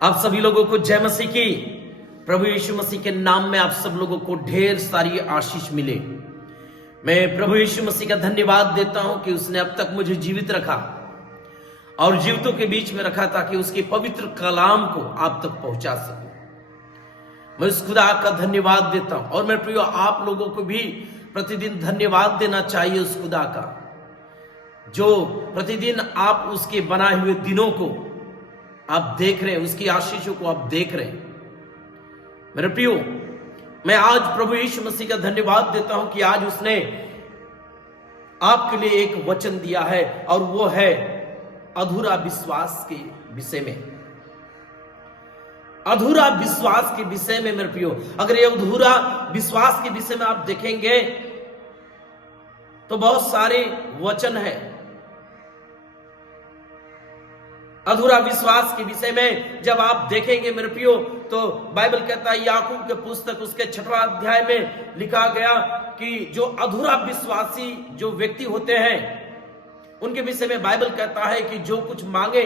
आप सभी लोगों को जय मसीह की। प्रभु यीशु मसीह के नाम में आप सब लोगों को ढेर सारी आशीष मिले। मैं प्रभु यीशु मसीह का धन्यवाद देता हूं कि उसने अब तक मुझे जीवित रखा और जीवितों के बीच में रखा ताकि उसके पवित्र कलाम को आप तक पहुंचा सकूं। मैं उस खुदा का धन्यवाद देता हूं और मैं प्रियो आप लोगों को भी प्रतिदिन धन्यवाद देना चाहिए उस खुदा का जो प्रतिदिन आप उसके बनाए हुए दिनों को आप देख रहे हैं, उसकी आशीषों को आप देख रहे हैं। मेरे प्रियो, मैं आज प्रभु यीशु मसीह का धन्यवाद देता हूं कि आज उसने आपके लिए एक वचन दिया है और वो है अधूरा विश्वास के विषय में। अधूरा विश्वास के विषय में मेरे प्रियो, अगर ये अधूरा विश्वास के विषय में आप देखेंगे तो बहुत सारे वचन है। अधूरा विश्वास के विषय में जब आप देखेंगे मेरे प्रियो तो बाइबल कहता है, याकूब के पुस्तक उसके 6वां अध्याय में लिखा गया कि जो अधूरा विश्वासी जो व्यक्ति होते हैं उनके विषय में बाइबल कहता है कि जो कुछ मांगे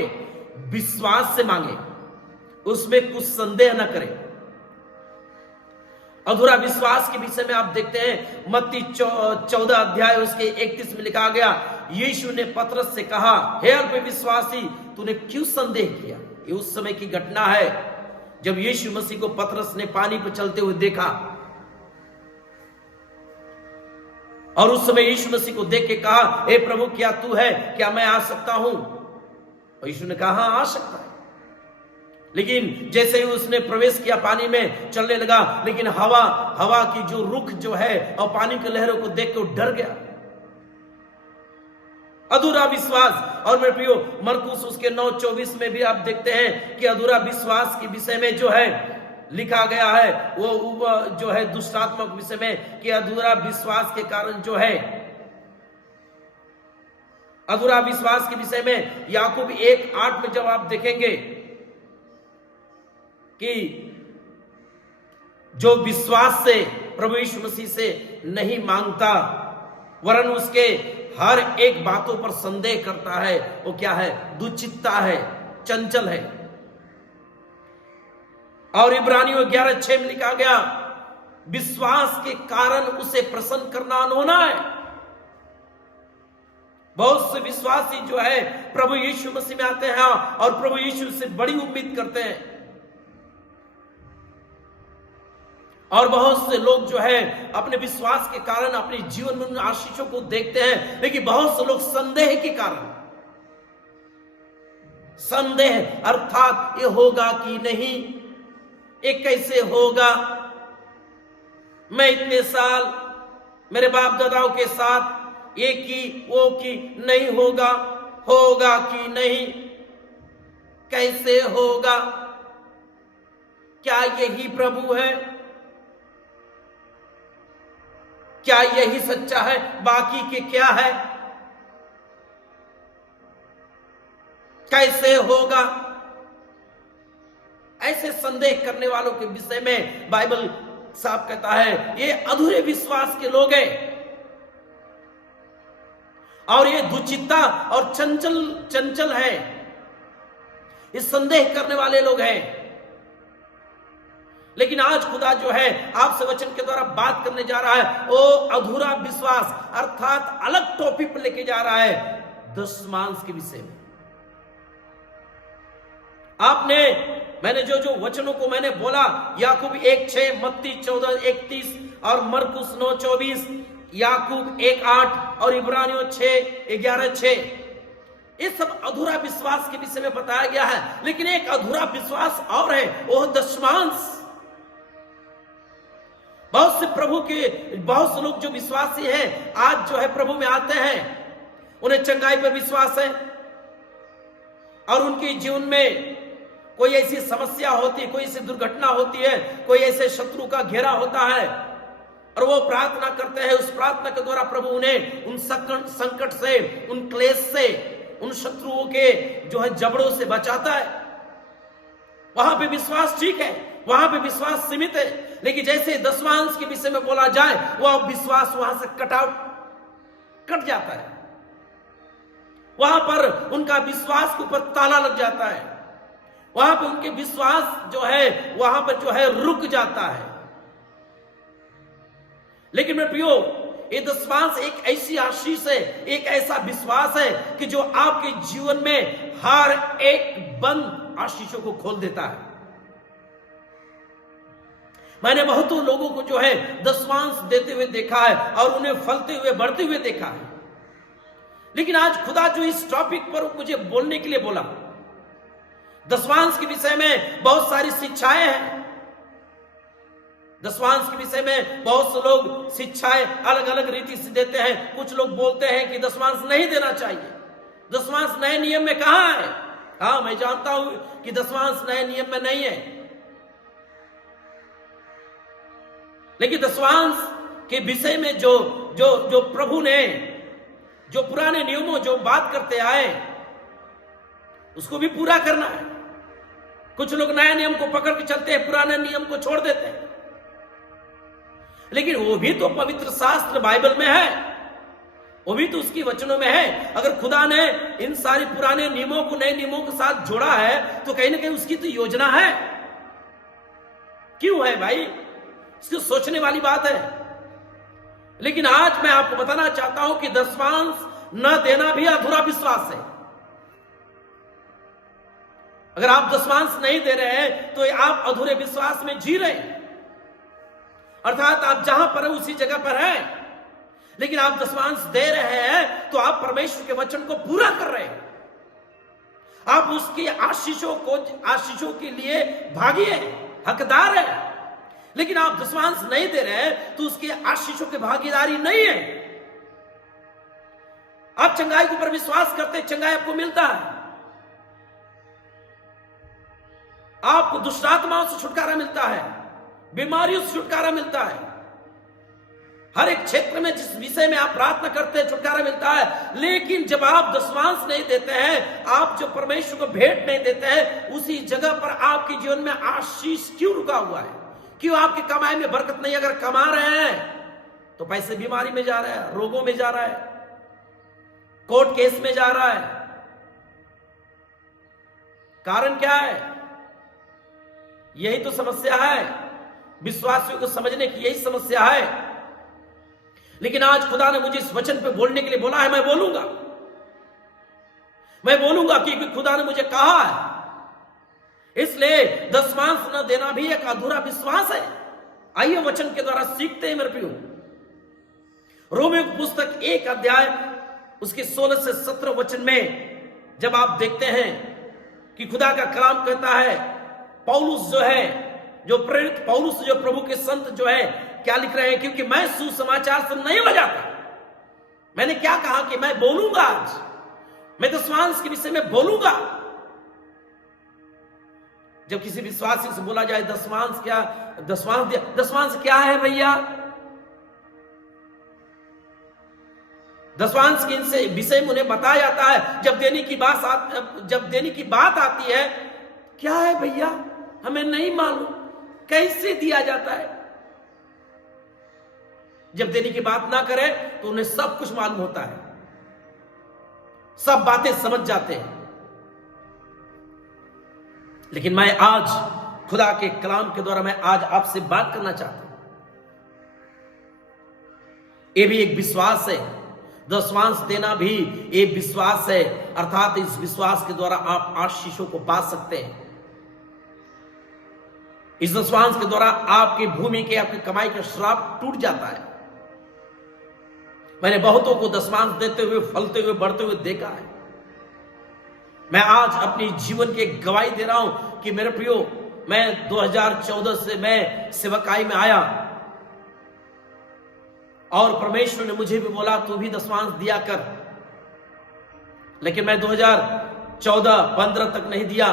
विश्वास से मांगे, उसमें कुछ संदेह न करे। अधूरा विश्वास के विषय में आप देखते हैं मत्ती 14 अध्याय उसके 31 में लिखा गया, यीशु ने पतरस से कहा, हे अल्प विश्वासी, तूने क्यों संदेह किया। ये उस समय की घटना है जब यीशु मसीह को पतरस ने पानी पर चलते हुए देखा और उस समय यीशु मसीह को देख के कहा, हे प्रभु, क्या तू है, क्या मैं आ सकता हूं। और यीशु ने कहा, हाँ, आ सकता है। लेकिन जैसे ही उसने प्रवेश किया पानी में चलने लगा, लेकिन हवा की जो रुख जो है और पानी की लहरों को देख के डर गया। अधूरा विश्वास। और मेरे प्रियो, मरकुस उसके 9:24 में भी आप देखते हैं कि अधूरा विश्वास के विषय में जो है लिखा गया है वो जो है दुष्टात्मक विषय में कि अधूरा विश्वास के कारण जो है, अधूरा विश्वास के विषय में याकूब 1:8 में जब आप देखेंगे कि जो विश्वास से प्रभु यीशु मसीह से नहीं मांगता वरन उसके हर एक बातों पर संदेह करता है, वो क्या है, दुचित्ता है, चंचल है। और इब्रानियों 11:6 में लिखा गया, विश्वास के कारण उसे प्रसन्न करना अनहोना है। बहुत से विश्वासी जो है प्रभु यीशु मसीह में आते हैं और प्रभु यीशु से बड़ी उम्मीद करते हैं और बहुत से लोग जो है अपने विश्वास के कारण अपने जीवन में आशीषों को देखते हैं, लेकिन बहुत से लोग संदेह के कारण, संदेह अर्थात ये होगा कि नहीं, ये कैसे होगा, मैं इतने साल मेरे बाप दादाओं के साथ ये की वो की, नहीं होगा, होगा कि नहीं, कैसे होगा, क्या यही प्रभु है, क्या यही सच्चा है, बाकी के क्या है, कैसे होगा। ऐसे संदेह करने वालों के विषय में बाइबल साफ कहता है ये अधूरे विश्वास के लोग हैं और ये दुचित्ता और चंचल है, ये संदेह करने वाले लोग हैं। लेकिन आज खुदा जो है आपसे वचन के द्वारा बात करने जा रहा है, वो अधूरा विश्वास अर्थात अलग टॉपिक पर लेके जा रहा है, दशमांश के विषय में। मैंने जो वचनों को मैंने बोला, याकूब 1:6, मत्ती 14:31 और मरकुस 9:24, याकूब 1:8 और इब्रानियों 6:11-6, ये सब अधूरा विश्वास के विषय में बताया गया है। लेकिन एक अधूरा विश्वास और है, वो दशमांश। बहुत से लोग जो विश्वासी हैं आज जो है प्रभु में आते हैं, उन्हें चंगाई पर विश्वास है और उनके जीवन में कोई ऐसी समस्या होती, कोई ऐसी दुर्घटना होती है, कोई ऐसे शत्रु का घेरा होता है और वो प्रार्थना करते हैं। उस प्रार्थना के द्वारा प्रभु उन्हें उन संकट से, उन क्लेश से, उन शत्रुओं के जो है जबड़ों से बचाता है। वहां पे विश्वास ठीक है, वहां पे विश्वास सीमित है। लेकिन जैसे दशमांश के विषय में बोला जाए, वह विश्वास वहां से कट जाता है। वहां पर उनका विश्वास के ऊपर ताला लग जाता है। वहां पर उनके विश्वास जो है वहां पर जो है रुक जाता है। लेकिन मेरे प्रियो, ये दशमांश एक ऐसी आशीष है, एक ऐसा विश्वास है कि जो आपके जीवन में हर एक बंद आशीषों को खोल देता है। मैंने बहुतों लोगों को जो है दशमांश देते हुए देखा है और उन्हें फलते हुए बढ़ते हुए देखा है। लेकिन आज खुदा जो इस टॉपिक पर मुझे बोलने के लिए बोला, दशमांश के विषय में बहुत सारी शिक्षाएं हैं। दशमांश के विषय में बहुत से लोग शिक्षाएं अलग अलग रीति से देते हैं। कुछ लोग बोलते हैं कि दशमांश नहीं देना चाहिए। दशमांश नए नियम में कहां है? हाँ, मैं जानता हूं कि दशमांश नए नियम में नहीं है, लेकिन दशमांश के विषय में जो जो जो प्रभु ने जो पुराने नियमों जो बात करते आए उसको भी पूरा करना है। कुछ लोग नए नियम को पकड़ के चलते हैं, पुराने नियम को छोड़ देते हैं, लेकिन वो भी तो पवित्र शास्त्र बाइबल में है, वो भी तो उसकी वचनों में है। अगर खुदा ने इन सारे पुराने नियमों को नए नियमों के साथ जोड़ा है तो कहीं ना कहीं उसकी तो योजना है। क्यों है भाई? इसको सोचने वाली बात है। लेकिन आज मैं आपको बताना चाहता हूं कि दशमांश न देना भी अधूरा विश्वास है। अगर आप दशमांश नहीं दे रहे हैं तो आप अधूरे विश्वास में जी रहे हैं, अर्थात आप जहां पर है उसी जगह पर हैं। लेकिन आप दशमांश दे रहे हैं तो आप परमेश्वर के वचन को पूरा कर रहे हैं। आप उसकी आशीषों के लिए भागी है, हकदार है। लेकिन आप दशमांश नहीं दे रहे हैं तो उसके आशीषों की भागीदारी नहीं है। आप चंगाई के ऊपर विश्वास करते हैं, चंगाई आपको मिलता है। आपको दुष्टात्माओं से छुटकारा मिलता है, बीमारियों से छुटकारा मिलता है। हर एक क्षेत्र में जिस विषय में आप प्रार्थना करते हैं छुटकारा मिलता है। लेकिन जब आप दशमांश नहीं देते हैं, आप जो परमेश्वर को भेंट नहीं देते हैं, उसी जगह पर आपके जीवन में आशीष क्यों रुका हुआ है? क्यों आपकी कमाई में बरकत नहीं? अगर कमा रहे हैं तो पैसे बीमारी में जा रहा है, रोगों में जा रहा है, कोर्ट केस में जा रहा है। कारण क्या है? यही तो समस्या है। विश्वासियों को समझने की यही समस्या है। लेकिन आज खुदा ने मुझे इस वचन पे बोलने के लिए बोला है। मैं बोलूंगा क्योंकि खुदा ने मुझे कहा है। इसलिए दशमांश न देना भी एक अधूरा विश्वास है। आइए वचन के द्वारा सीखते हैं मेरे प्रियो। रोमियो की पुस्तक 1 अध्याय उसके 16 से 17 वचन में जब आप देखते हैं कि खुदा का कलाम कहता है, पौलुस जो है, जो प्रेरित पौलुस, जो प्रभु के संत जो है, क्या लिख रहे हैं? क्योंकि मैं सुसमाचार से नहीं बजाता। मैंने क्या कहा कि मैं बोलूंगा, आज मैं दशमांश के विषय में बोलूंगा। जब किसी विश्वासी से बोला जाए दशमांश क्या, दशमांश क्या है भैया? दशमांश के इनसे विषय में उन्हें बताया जाता है। जब देने की बात आती है, क्या है भैया, हमें नहीं मालूम, कैसे दिया जाता है। जब देने की बात ना करे तो उन्हें सब कुछ मालूम होता है, सब बातें समझ जाते हैं। लेकिन मैं आज खुदा के कलाम के द्वारा मैं आज आपसे बात करना चाहता हूं। यह भी एक विश्वास है। दशमांश देना भी एक विश्वास है, अर्थात इस विश्वास के द्वारा आप आशीषों को पा सकते हैं। इस दशमांश के द्वारा आपकी भूमि के, आपकी कमाई का श्राप टूट जाता है। मैंने बहुतों को दशमांश देते हुए, फलते हुए, बढ़ते हुए देखा है। मैं आज अपनी जीवन की गवाही दे रहा हूं कि मेरे प्रियो, मैं 2014 से मैं सेवकाई में आया और परमेश्वर ने मुझे भी बोला तू भी दशमांश दिया कर। लेकिन मैं 2014-15 तक नहीं दिया।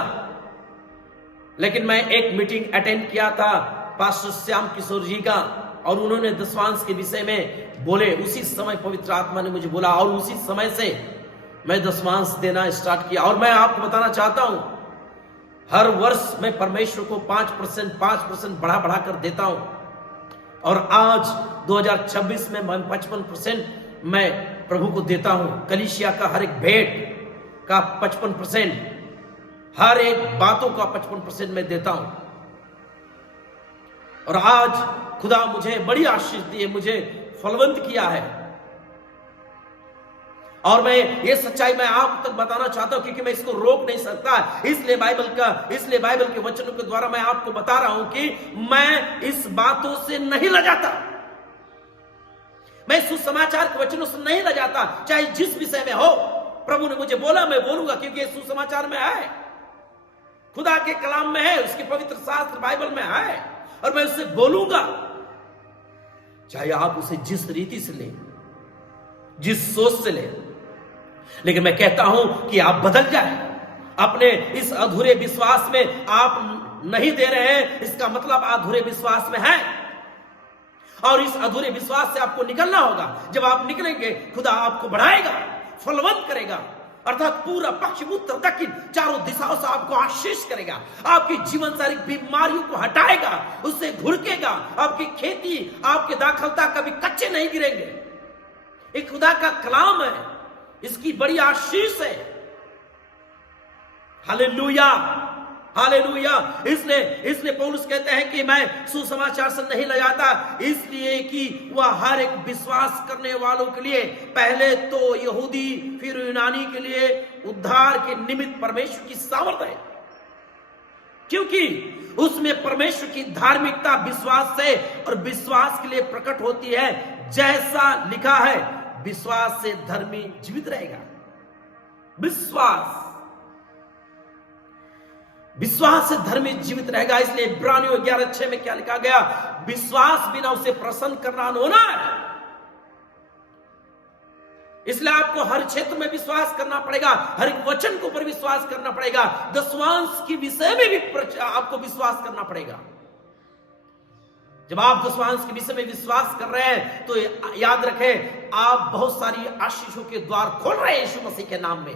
लेकिन मैं एक मीटिंग अटेंड किया था पास्टर श्याम किशोर जी का, और उन्होंने दशमांश के विषय में बोले। उसी समय पवित्र आत्मा ने मुझे बोला और उसी समय से मैं दशमांश देना स्टार्ट किया। और मैं आपको बताना चाहता हूं, हर वर्ष मैं परमेश्वर को 5% बढ़ा कर देता हूं। और आज 2026 में मैं 55% मैं प्रभु को देता हूं। कलीसिया का हर एक भेंट का 55%। हर एक बातों का 55% मैं देता हूं। और आज खुदा मुझे बड़ी आशीष दी है, मुझे फलवंत किया है। और मैं ये सच्चाई मैं आप तक बताना चाहता हूं, क्योंकि मैं इसको रोक नहीं सकता। इसलिए बाइबल के वचनों के द्वारा मैं आपको बता रहा हूं कि मैं इस बातों से नहीं लजाता। मैं सुसमाचार के वचनों से नहीं लजाता, चाहे जिस विषय में हो। प्रभु ने मुझे बोला, मैं बोलूंगा, क्योंकि सुसमाचार में है, खुदा के कलाम में है, उसके पवित्र शास्त्र बाइबल में है, और मैं उससे बोलूंगा, चाहे आप उसे जिस रीति से ले, जिस सोच से ले। लेकिन मैं कहता हूं कि आप बदल जाए। अपने इस अधूरे विश्वास में आप नहीं दे रहे हैं, इसका मतलब अधूरे विश्वास में है, और इस अधूरे विश्वास से आपको निकलना होगा। जब आप निकलेंगे, खुदा आपको बढ़ाएगा, फलवंत करेगा, अर्थात पूरा पश्चिम उत्तर दक्षिण चारों दिशाओं से आपको आशीष करेगा, आपकी जीवन सारी बीमारियों को हटाएगा, उससे घुड़केगा, आपकी खेती, आपके दाखलता कभी कच्चे नहीं गिरेंगे। एक खुदा का कलाम है, इसकी बड़ी आशीष है। Hallelujah, hallelujah. इसलिए पौलुस कहते हैं कि मैं सुसमाचार से नहीं लजाता, इसलिए कि वह हर एक विश्वास करने वालों के लिए, पहले तो यहूदी फिर यूनानी के लिए उद्धार के निमित्त परमेश्वर की सामर्थ है, क्योंकि उसमें परमेश्वर की धार्मिकता विश्वास से और विश्वास के लिए प्रकट होती है। जैसा लिखा है, विश्वास से धर्मी जीवित रहेगा। विश्वास से धर्मी जीवित रहेगा। इसलिए इब्रानियों 11:6 में क्या लिखा गया? विश्वास बिना उसे प्रसन्न करना होना है। इसलिए आपको हर क्षेत्र में विश्वास करना पड़ेगा, हर एक वचन के ऊपर विश्वास करना पड़ेगा, दशवांश के विषय में भी आपको विश्वास करना पड़ेगा। जब आप दशवांश के विषय में विश्वास कर रहे हैं, तो याद रखें, आप बहुत सारी आशीषों के द्वार खोल रहे हैं यीशु मसीह के नाम में।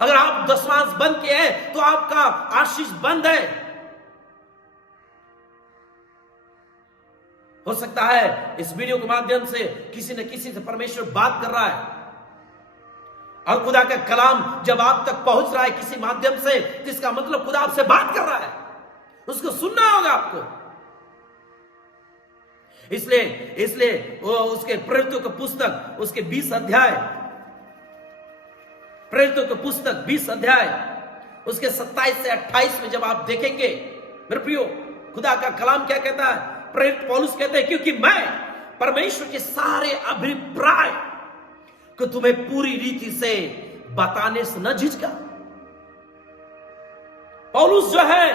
अगर आप दशवांश बंद किए हैं, तो आपका आशीष बंद है। हो सकता है इस वीडियो के माध्यम से किसी न किसी से परमेश्वर बात कर रहा है, और खुदा का कलाम जब आप तक पहुंच रहा है किसी माध्यम से, तो इसका मतलब खुदा आपसे बात कर रहा है, उसको सुनना होगा आपको। इसलिए वो उसके प्रेरितों की पुस्तक, उसके 20 अध्याय, प्रेरितों की पुस्तक 20 अध्याय, उसके 27 से 28 में जब आप देखेंगे, मेरे प्रियो, खुदा का कलाम क्या कहता है? प्रेरित पौलुस कहते हैं, क्योंकि मैं परमेश्वर के सारे अभिप्राय को तुम्हें पूरी रीति से बताने से न झिझका। पौलुस जो है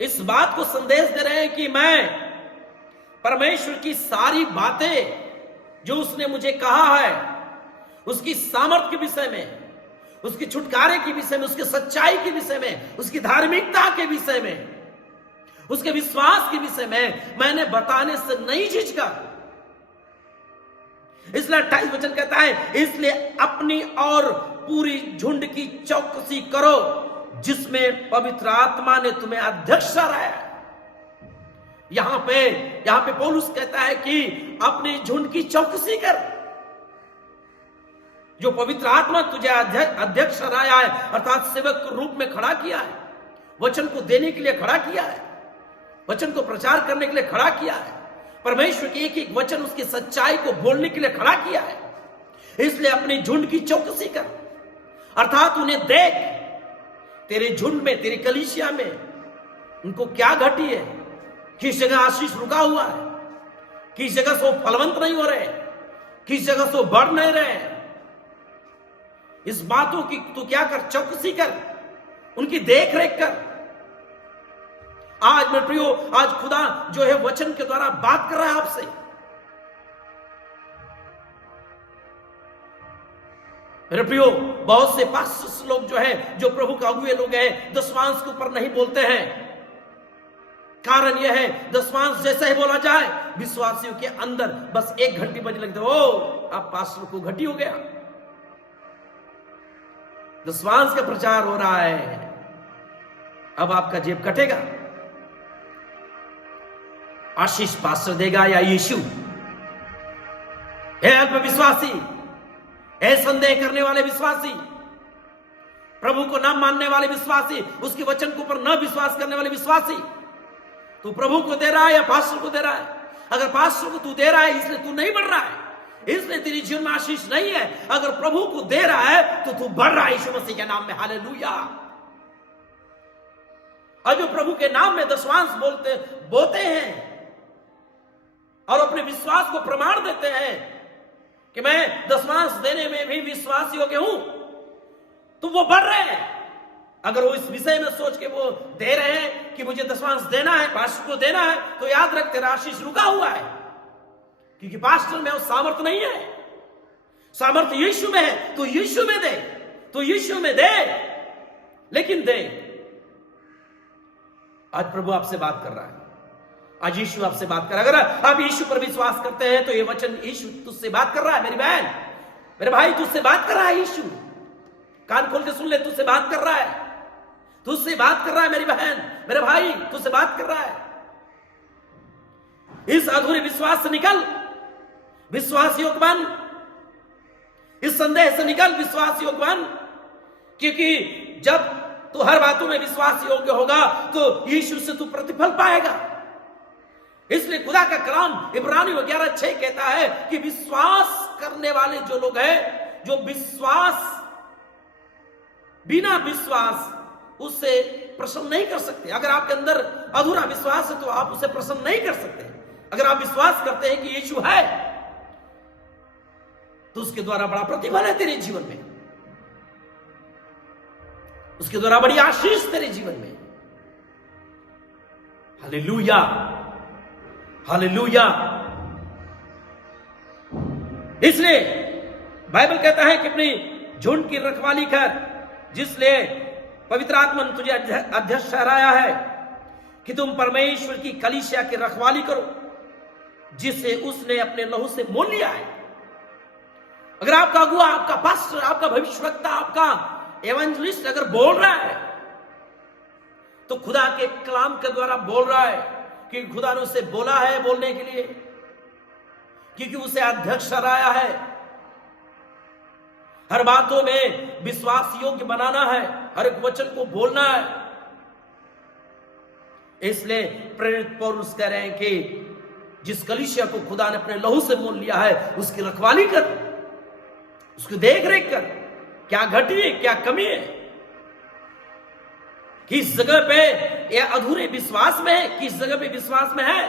इस बात को संदेश दे रहे हैं कि मैं परमेश्वर की सारी बातें जो उसने मुझे कहा है, उसकी सामर्थ के विषय में, उसकी छुटकारे के विषय में, उसकी सच्चाई के विषय में, उसकी धार्मिकता के विषय में, उसके विश्वास के विषय में मैंने बताने से नहीं झिझका। इसलिए 28 वचन कहता है, इसलिए अपनी और पूरी झुंड की चौकसी करो, जिसमें पवित्र आत्मा ने तुम्हें अध्यक्ष ठहराया। यहां पे पौलुस कहता है कि अपनी झुंड की चौकसी कर। जो पवित्र आत्मा तुझे अध्यक्ष ठहराया है, अर्थात सेवक के रूप में खड़ा किया है, वचन को देने के लिए खड़ा किया है, वचन को प्रचार करने के लिए खड़ा किया है, परमेश्वर के एक एक वचन, उसकी सच्चाई को बोलने के लिए खड़ा किया है। इसलिए अपनी झुंड की चौकसी कर, अर्थात उन्हें देख, तेरे झुंड में, तेरी कलीसिया में उनको क्या घटी है, किस जगह आशीष रुका हुआ है, किस जगह से वो फलवंत नहीं हो रहे, किस जगह से वो बढ़ नहीं रहे। इस बातों की तो क्या कर, चौकसी कर, उनकी देख रेख कर। आज मेरे प्रियो, आज खुदा जो है वचन के द्वारा बात कर रहा है आपसे। मेरे प्रियो, बहुत से पास्टर्स लोग जो है, जो प्रभु का अगुए लोग हैं, दशवांश के ऊपर नहीं बोलते हैं। कारण यह है, दशवांश जैसा ही बोला जाए, विश्वासियों के अंदर बस एक घंटी बजने लगती है, ओ अब पास्टर को घटी हो गया, दशवांश का प्रचार हो रहा है, अब आपका जेब कटेगा। आशीष पास्टर देगा या यीशु? हे अल्प विश्वासी, हे संदेह करने वाले विश्वासी, प्रभु को न मानने वाले विश्वासी, उसके वचन के ऊपर न विश्वास करने वाले विश्वासी, तू प्रभु को दे रहा है या पास्टर को दे रहा है? अगर पास्टर को तू दे रहा है इसलिए तू नहीं बढ़ रहा है, इसलिए तेरी जीवन में आशीष नहीं है। अगर प्रभु को दे रहा है तो तू बढ़ रहा है यीशु मसीह के नाम में। हालेलुया। और जो प्रभु के नाम में दशवांश बोते हैं और अपने विश्वास को प्रमाण देते हैं कि मैं दशवांश देने में भी विश्वास योग्य हूं, तो वो बढ़ रहे हैं। अगर वो इस विषय में सोच के वो दे रहे हैं कि मुझे दशवांश देना है, पास्टर को देना है, तो याद रख तेरा आशीष रुका हुआ है, क्योंकि पास्टर में वो सामर्थ्य नहीं है। सामर्थ्य यीशु में है, तो यीशु में दे, तो यीशु में दे, लेकिन दे। आज प्रभु आपसे बात कर रहा है, आज यीशु आपसे बात कर रहा है। अगर आप यीशु पर विश्वास करते हैं तो ये वचन यीशु तुझसे बात कर रहा है। मेरी बहन, मेरे भाई, तुझसे बात कर रहा है यीशु। कान खोल के सुन ले, तुझसे बात कर रहा है, तुझसे बात कर रहा है। मेरी बहन, मेरे भाई, तुझसे बात कर रहा है। इस अधूरे विश्वास से निकल, विश्वास योग बन। इस संदेह से निकल, विश्वास योग बन। क्योंकि जब तू हर बातों में विश्वास योग्य होगा तो यीशु से तू प्रतिफल पाएगा। इसलिए खुदा का कलाम इब्रानियों 11:6 कहता है कि विश्वास करने वाले जो लोग हैं, जो विश्वास बिना विश्वास उससे प्रसन्न नहीं कर सकते। अगर आपके अंदर अधूरा विश्वास है तो आप उसे प्रसन्न नहीं कर सकते। अगर आप विश्वास करते हैं कि यीशु है तो उसके द्वारा बड़ा प्रतिफल है तेरे जीवन में, उसके द्वारा बड़ी आशीष तेरे जीवन में। Hallelujah, hallelujah. इसलिए बाइबल कहता है कि अपनी झुंड की रखवाली कर, जिसलिए पवित्र आत्मा ने तुझे अध्यक्ष ठहराया है कि तुम परमेश्वर की कलीसिया की रखवाली करो, जिसे उसने अपने लहू से मोल लिया है। अगर आपका अगुआ, आपका पास्टर, आपका भविष्यवक्ता, आपका एवेंजलिस्ट अगर बोल रहा है तो खुदा के कलाम के द्वारा बोल रहा है, क्योंकि खुदा ने उसे बोला है बोलने के लिए, क्योंकि उसे अध्यक्ष ठहराया है। हर बातों में विश्वास योग्य बनाना है, हर एक वचन को बोलना है। इसलिए प्रेरित पौलुस कह रहे हैं कि जिस कलीसिया को खुदा ने अपने लहू से मोल लिया है उसकी रखवाली कर, उसकी देख रेख कर। क्या घटी है, क्या कमी है, किस जगह पे ये अधूरे विश्वास में है, किस जगह पे विश्वास में है।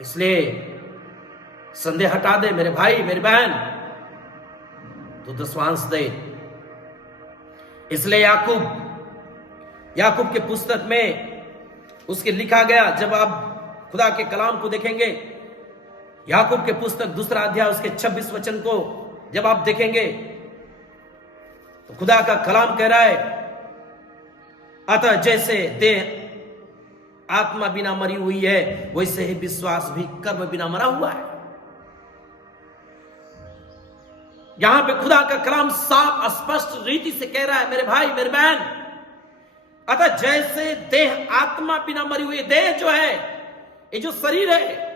इसलिए संदेह हटा दे मेरे भाई, मेरी बहन, तो दशवांश दे। इसलिए याकूब के पुस्तक में उसके लिखा गया, जब आप खुदा के कलाम को देखेंगे, याकूब के पुस्तक 2 अध्याय उसके 26 वचन को जब आप देखेंगे तो खुदा का कलाम कह रहा है, अतः जैसे देह आत्मा बिना मरी हुई है, वैसे ही विश्वास भी कर्म बिना मरा हुआ है। यहां पे खुदा का कलाम साफ स्पष्ट रीति से कह रहा है मेरे भाई, मेरे बहन, अतः जैसे देह आत्मा बिना मरी हुई, देह जो है, ये जो शरीर है,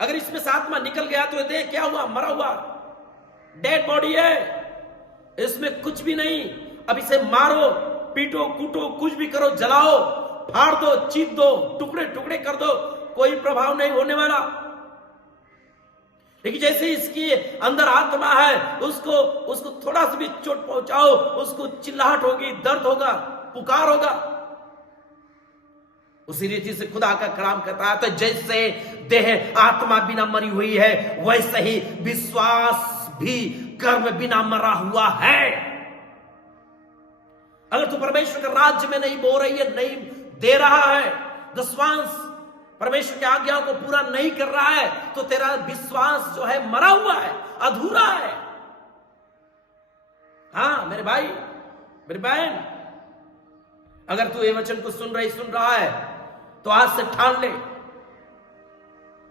अगर इसमें से आत्मा निकल गया तो ये देह क्या हुआ? मरा हुआ, डेड बॉडी है, इसमें कुछ भी नहीं। अब इसे मारो, पीटो, कूटो, कुछ भी करो, जलाओ, फाड़ दो, चीर दो, टुकड़े टुकड़े कर दो, कोई प्रभाव नहीं होने वाला। लेकिन जैसे इसकी अंदर आत्मा है, उसको थोड़ा सा भी चोट पहुंचाओ, उसको चिल्लाहट होगी, दर्द होगा, पुकार होगा। उसी रीति से खुदा का कलाम कहता है, तो जैसे देह आत्मा बिना मरी हुई है, वैसे ही विश्वास भी कर्म बिना मरा हुआ है। अगर तू परमेश्वर के राज्य में नहीं बो रही है, नहीं दे रहा है दशवांश, परमेश्वर की आज्ञाओं को पूरा नहीं कर रहा है, तो तेरा विश्वास जो है मरा हुआ है, अधूरा है। हां मेरे भाई, मेरी बहन, अगर तू ये वचन को सुन रहा है तो आज से ठान ले,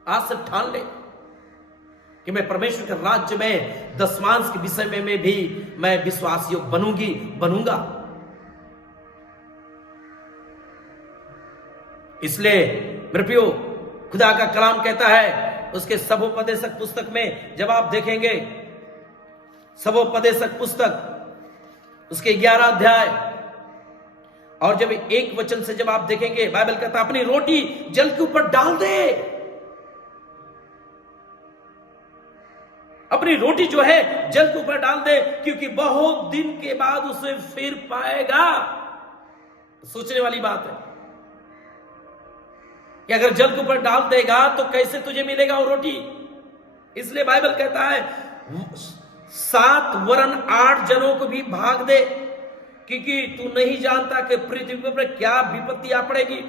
आज से ठान ले कि मैं परमेश्वर के राज्य में दशवांश के विषय में भी मैं विश्वास योग्य बनूंगा। इसलिए मेरे प्रियो, खुदा का कलाम कहता है उसके सबोपदेशक पुस्तक में, जब आप देखेंगे सबोपदेशक पुस्तक उसके 11 अध्याय और जब एक वचन से जब आप देखेंगे, बाइबल कहता है अपनी रोटी जल के ऊपर डाल दे। अपनी रोटी जो है जल के ऊपर डाल दे, क्योंकि बहुत दिन के बाद उसे फिर पाएगा। सोचने वाली बात है कि अगर जल के ऊपर डाल देगा तो कैसे तुझे मिलेगा वो रोटी। इसलिए बाइबल कहता है 7 वरन 8 जनों को भी भाग दे, क्योंकि तू नहीं जानता कि पृथ्वी पर क्या विपत्ति आ पड़ेगी।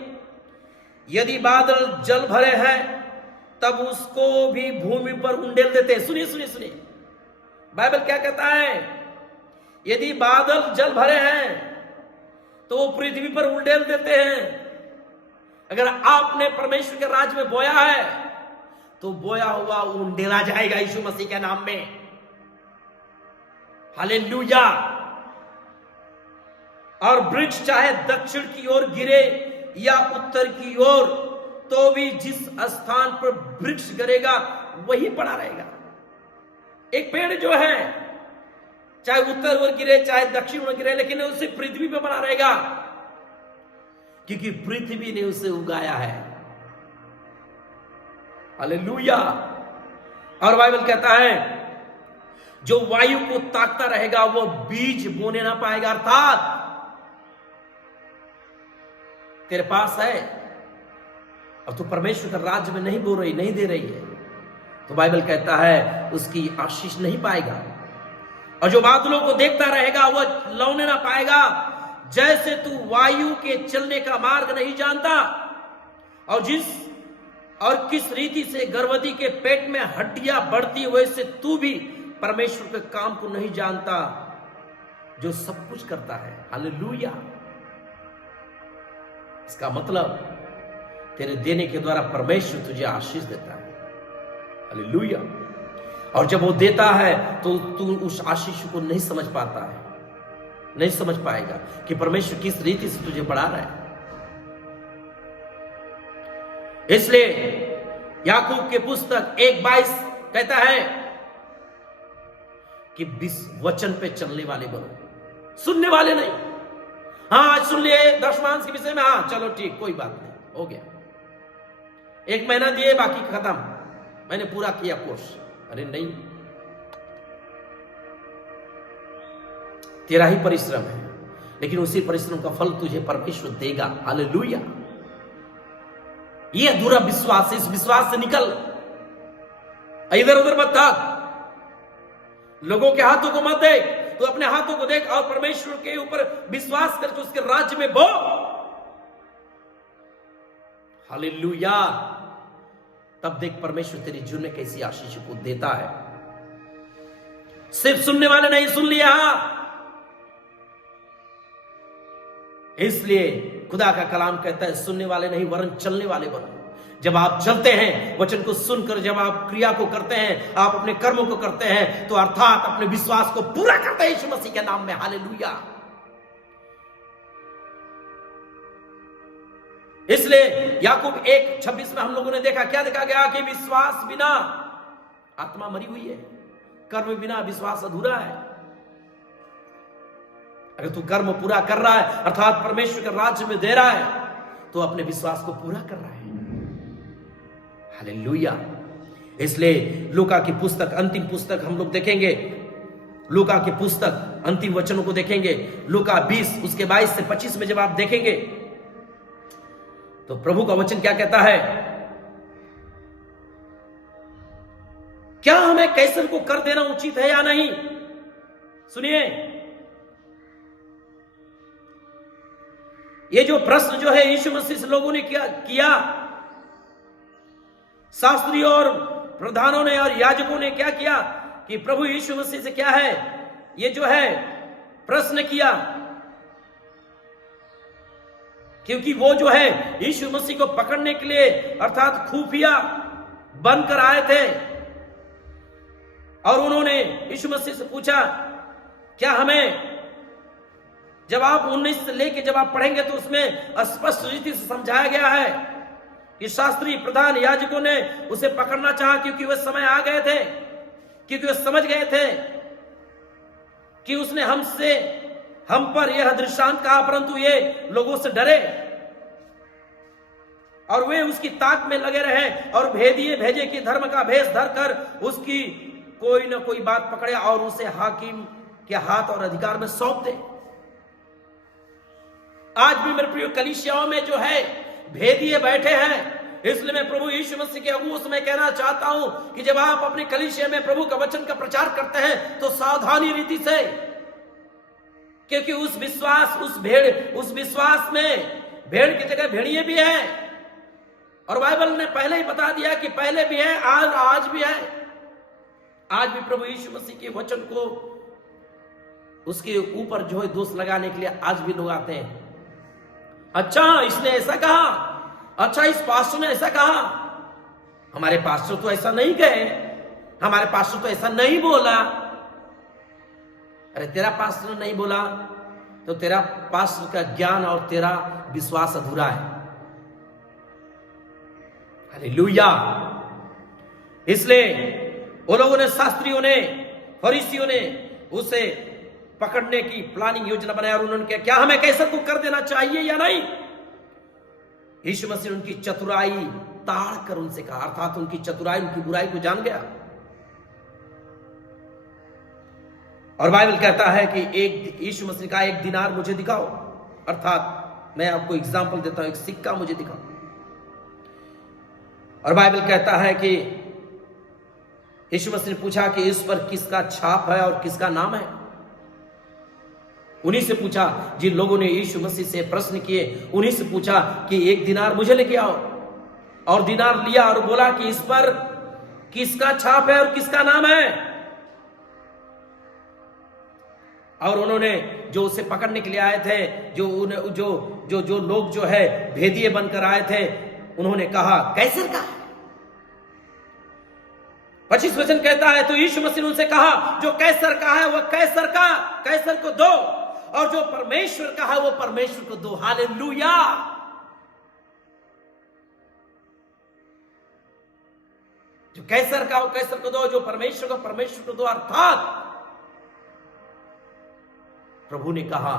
यदि बादल जल भरे हैं तब उसको भी भूमि पर उंडेल देते हैं। सुनिए सुनिए सुनिए, बाइबल क्या कहता है? यदि बादल जल भरे हैं तो वो पृथ्वी पर उंडेल देते हैं। अगर आपने परमेश्वर के राज्य में बोया है तो बोया हुआ उंडेला जाएगा यीशु मसीह के नाम में। हालेलुया। और वृक्ष चाहे दक्षिण की ओर गिरे या उत्तर की ओर, तो भी जिस स्थान पर वृक्ष गिरेगा वही पड़ा रहेगा। एक पेड़ जो है चाहे उत्तर ओर गिरे चाहे दक्षिण ओर गिरे, लेकिन उसे पृथ्वी पे बना रहेगा, क्योंकि पृथ्वी ने उसे उगाया है। हालेलुया। और बाइबल कहता है जो वायु को ताकता रहेगा वो बीज बोने ना पाएगा। अर्थात तेरे पास है और तू परमेश्वर का राज्य में नहीं बोल रही, नहीं दे रही है, तो बाइबल कहता है उसकी आशीष नहीं पाएगा। और जो बादलों को देखता रहेगा वह लौने ना पाएगा। जैसे तू वायु के चलने का मार्ग नहीं जानता और किस रीति से गर्भवती के पेट में हड्डियां बढ़ती, वैसे तू भी परमेश्वर के काम को नहीं जानता जो सब कुछ करता है। हालेलुया। इसका मतलब तेरे देने के द्वारा परमेश्वर तुझे आशीष देता है। हालेलुया। और जब वो देता है तो तू उस आशीष को नहीं समझ पाता है, नहीं समझ पाएगा कि परमेश्वर किस रीति से तुझे बढ़ा रहा है। इसलिए याकूब के पुस्तक 1:22 कहता है कि वचन पे चलने वाले बनो, सुनने वाले नहीं। हाँ आज सुन लिए दशमांश के विषय में, हाँ चलो ठीक, कोई बात नहीं, हो गया। 1 महीना दिए बाकी खत्म, मैंने पूरा किया कोर्स। अरे नहीं, तेरा ही परिश्रम है, लेकिन उसी परिश्रम का फल तुझे परमेश्वर देगा। हालेलुया। ये अधूरा विश्वास है, इस विश्वास से निकल, इधर उधर मत भाग, लोगों के हाथों को मत देख, तो अपने हाथों को देख और परमेश्वर के ऊपर विश्वास करके उसके राज्य में बो। हालेलुया। तब देख परमेश्वर तेरे जीवन में कैसी आशीष को देता है। सिर्फ सुनने वाले नहीं, सुन लिया। इसलिए खुदा का कलाम कहता है सुनने वाले नहीं वरन चलने वाले बनो। जब आप चलते हैं वचन को सुनकर, जब आप क्रिया को करते हैं, आप अपने कर्मों को करते हैं, तो अर्थात अपने विश्वास को पूरा करते हैं यीशु मसीह के नाम में। हालेलुया। इसलिए याकूब 1:26 में हम लोगों ने देखा, क्या देखा गया कि विश्वास बिना आत्मा मरी हुई है, कर्म बिना विश्वास अधूरा है। अगर तू कर्म पूरा कर रहा है अर्थात परमेश्वर के राज्य में दे रहा है, तो अपने विश्वास को पूरा कर रहा है। हालेलुया। इसलिए लूका की पुस्तक, अंतिम पुस्तक हम लोग देखेंगे, लूका की पुस्तक अंतिम वचनों को देखेंगे। लूका 20 उसके 22 से 25 में जब आप देखेंगे तो प्रभु का वचन क्या कहता है? क्या हमें कैसर को कर देना उचित है या नहीं? सुनिए, ये जो प्रश्न जो है यीशु मसीह से लोगों ने किया, शास्त्री और प्रधानों ने और याजकों ने क्या किया कि प्रभु यीशु मसीह से क्या है, ये जो है प्रश्न किया, क्योंकि वो जो है यीशु मसीह को पकड़ने के लिए अर्थात खुफिया बनकर आए थे। और उन्होंने यीशु मसीह से पूछा, क्या हमें, जब आप 19 से लेके जब आप पढ़ेंगे तो उसमें स्पष्ट रीति से समझाया गया है कि शास्त्री प्रधान याजकों ने उसे पकड़ना चाहा, क्योंकि वे समय आ गए थे, क्योंकि वे समझ गए थे कि उसने हम पर यह दृष्टांत कहा, परंतु ये लोगों से डरे और वे उसकी ताक में लगे रहे और भेजे कि धर्म का भेष धरकर उसकी कोई ना कोई बात पकड़े और उसे हाकिम के हाथ और अधिकार में सौंप दे। आज भी मेरे प्रिय कलीसियाओं में जो है भेदिए बैठे हैं, इसलिए मैं प्रभु यीशु मसीह के अगुओं से मैं कहना चाहता हूं कि जब आप अपने कलीसिया में प्रभु का वचन का प्रचार करते हैं तो सावधानी रीति से, क्योंकि उस विश्वास में भेड़ की जगह भेड़िए भी है और बाइबल ने पहले ही बता दिया कि पहले भी है, आज भी है। आज भी प्रभु यीशु मसीह के वचन को उसके ऊपर जो है दोष लगाने के लिए आज भी लोग आते हैं। अच्छा इसने ऐसा कहा, अच्छा इस पास्टर ने ऐसा कहा, हमारे पास्टर तो ऐसा नहीं कहे, हमारे पास्टर तो ऐसा नहीं बोला। अरे तेरा पास्टर नहीं बोला तो तेरा पास्टर का ज्ञान और तेरा विश्वास अधूरा है। हालेलुया। इसलिए वो लोगों ने, शास्त्रियों ने, फरीसियों ने उसे पकड़ने की प्लानिंग योजना बनाया और उन्होंने क्या हमें कैसर को कर देना चाहिए या नहीं। यीशु मसीह उनकी चतुराई ताड़ कर उनसे कहा, अर्थात उनकी चतुराई, उनकी बुराई को जान गया। और बाइबल कहता है कि यीशु मसीह का 1 दिनार मुझे दिखाओ, अर्थात मैं आपको एग्जांपल देता हूं, एक सिक्का मुझे दिखाओ। और बाइबल कहता है कि यीशु मसीह ने पूछा कि इस पर किसका छाप है और किसका नाम है। उन्हीं से पूछा, जिन लोगों ने यीशु मसीह से प्रश्न किए, उन्हीं से पूछा कि 1 दिनार मुझे लेके आओ। और दिनार लिया और बोला कि इस पर किसका छाप है और किसका नाम है। और उन्होंने जो उसे पकड़ने के लिए आए थे, जो लोग जो है भेदिए बनकर आए थे, उन्होंने कहा कैसर का है। 25 वचन कहता है, तो यीशु मसीह ने उनसे कहा जो कैसर का है वह कैसर को दो, और जो परमेश्वर का है वो परमेश्वर को दो। हालेलुया। जो कैसर का वो कैसर को दो, जो परमेश्वर को परमेश्वर को दो। अर्थात प्रभु ने कहा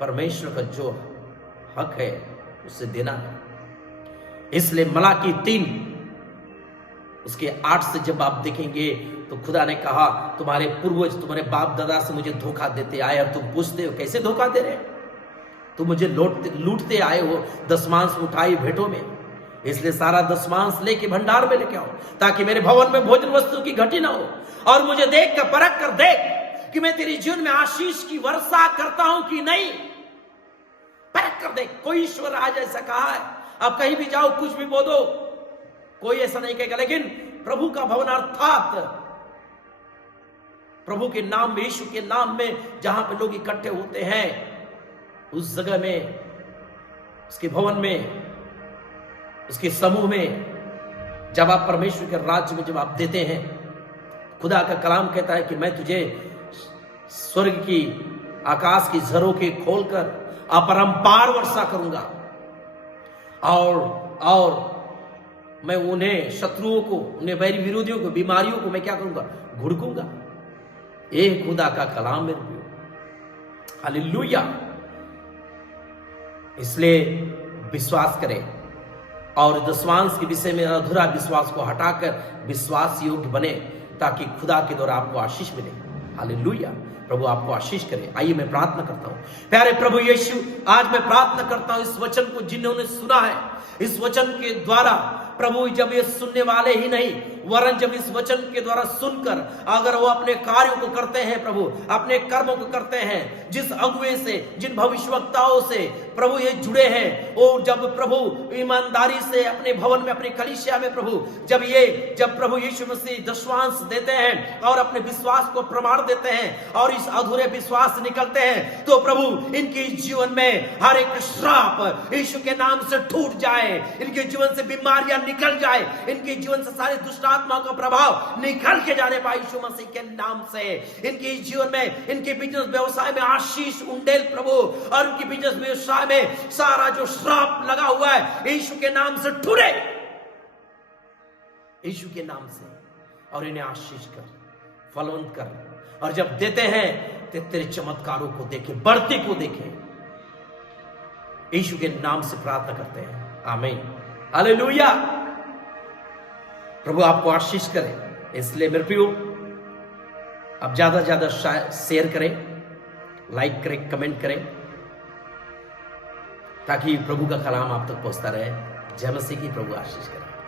परमेश्वर का जो हक है उसे देना है। इसलिए मलाकी 3 उसके 8 से जब आप देखेंगे तो खुदा ने कहा तुम्हारे पूर्वज, तुम्हारे बाप दादा से मुझे धोखा देते आए और तुम पूछते हो कैसे धोखा दे रहे, तुम मुझे लूटते आए हो दशमांश उठाई भेंटों में। इसलिए सारा दशमांश लेके भंडार में लेके आओ, ताकि मेरे भवन में भोजन वस्तु की घटी ना हो। और मुझे देख कर परख कर देख कि मैं तेरे जीवन में आशीष की वर्षा करता हूं कि नहीं। परख कर देख। कोई ईश्वर आज ऐसा कहा है, आप कहीं भी जाओ कुछ भी बोलो, कोई ऐसा नहीं कहेगा। लेकिन प्रभु का भवन अर्थात प्रभु के नाम में, यीशु के नाम में जहां पे लोग इकट्ठे होते हैं, उस जगह में, उसके भवन में, उसके समूह में जब आप परमेश्वर के राज्य में जब आप देते हैं, खुदा का कलाम कहता है कि मैं तुझे स्वर्ग की, आकाश की झरोखे खोलकर अपरंपार वर्षा करूंगा और मैं उन्हें शत्रुओं को, उन्हें बैरी विरोधियों को, बीमारियों को मैं क्या करूंगा, घुड़कूंगा। ये खुदा का कलाम मेरे प्रियो। हालेलुया। इसलिए विश्वास करें और दशमांश के विषय में अधूरा विश्वास को हटाकर विश्वास योग्य बने, ताकि खुदा के द्वारा आपको आशीष मिले। हालेलुया। प्रभु आपको आशीष करे। आइए मैं प्रार्थना करता हूं। प्यारे प्रभु यीशु, आज मैं प्रार्थना करता हूं इस वचन को जिन्होंने सुना है, इस वचन के द्वारा प्रभु जब ये सुनने वाले ही नहीं, वरन जब इस वचन के द्वारा सुनकर अगर वो अपने कार्यों को करते हैं, प्रभु अपने कर्मों को करते हैं, जिस अगुवे से, जिन भविष्यवक्ताओं से प्रभु ये जुड़े हैं, वो जब प्रभु ईमानदारी से अपने भवन में, अपनी कलीसिया में प्रभु जब प्रभु यीशु मसीह दशमांश देते हैं और अपने विश्वास को प्रमाण देते हैं और इस अधूरे विश्वास निकलते हैं, तो प्रभु इनके जीवन में हर एक श्राप यीशु के नाम से टूट जाए, इनके जीवन से बीमारियां निकल जाए, इनके जीवन से सारे दुष्ट आत्मा का प्रभाव निकल के जाने पाए यीशु मसीह के नाम से। इनके जीवन में, इनके बिजनेस व्यवसाय में आशीष उंडेल प्रभु, और उनके बिजनेस व्यवसाय में सारा जो श्राप लगा हुआ है यीशु के नाम से टूटे, यीशु के नाम से, और इन्हें आशीष कर, फलवंत कर, और जब देते हैं तो तेरे चमत्कारों को देखे, बढ़ती को देखे। यीशु के नाम से प्रार्थना करते हैं, आमीन, हालेलुया। प्रभु आपको आशीष करे। इसलिए मेरे प्रियो, आप ज्यादा से ज्यादा शेयर करें, लाइक करें, कमेंट करें, ताकि प्रभु का कलाम आप तक पहुंचता रहे। जय मसीह की। प्रभु आशीष करे।